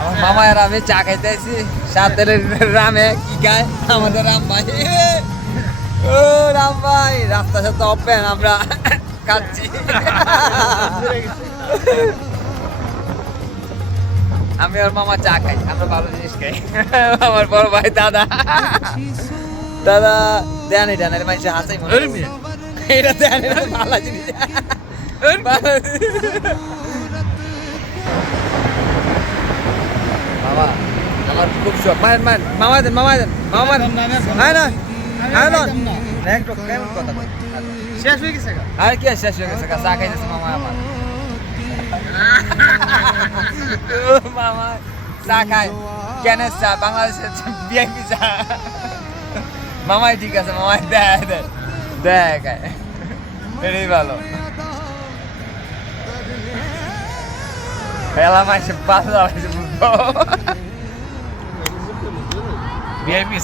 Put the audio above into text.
আমার মামার আমি চা খাইতেছি সাথে রামে কি খায় আমাদের রাম ভাই। ও রাম ভাই রাস্তার সাথে ওপেন আমরা খাচ্ছি। আমি আর মামা চা খাই, আমরা ভালো জিনিস খাই। আমার বড় ভাই দাদা দাদা দেন এটা না মানুষ হাসাই মনে এটা দেন ভালো জিনিস। বাবা আমার খুব শখ মান মান মামা দেন মামা দেন মামা দেন হ্যাঁ না হ্যাঁ না একটু কেমন কথা শেষ হয়ে গেছে আর কি শেষ হয়ে গেছে চা খাইতেছে মামা আমার। মামা চা খায় কেন চা বাংলাদেশের বিআইপি চা। মামাই ঠিক আছে মামাই দেয় দেয় দেখ এটাই ভালো। এলা মাসে 5 বিআইপি